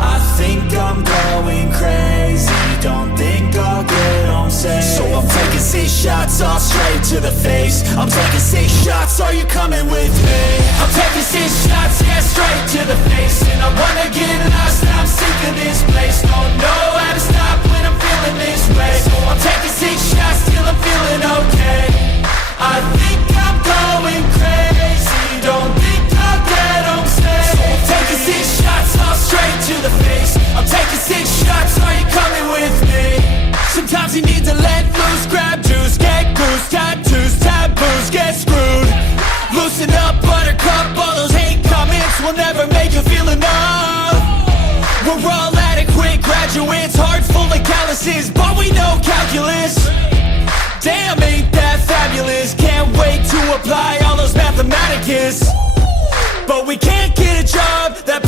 I think I'm going crazy, don't think I'll get home safe. So I'm taking 6 shots, all straight to the face. I'm taking 6 shots, are you coming with me? I'm taking 6 shots, yeah, straight to the face. And I wanna get lost, I'm sick of this place. Don't know how to stop when I'm feeling this way. So I'm taking 6 shots till I'm feeling okay. I think I'm going crazy, don't think I'll get home safe. So I'm taking 6 shots, all straight to the face. I'm taking 6 shots, are you coming with me? Sometimes you need to let loose, grab juice, get goose, tattoos, taboos, get screwed. Loosen up, buttercup, all those hate comments will never make you feel enough. We're all adequate graduates, heart full of calluses, but we know calculus. Damn, ain't that fabulous? Can't wait to apply all those mathematicus. But we can't get a job that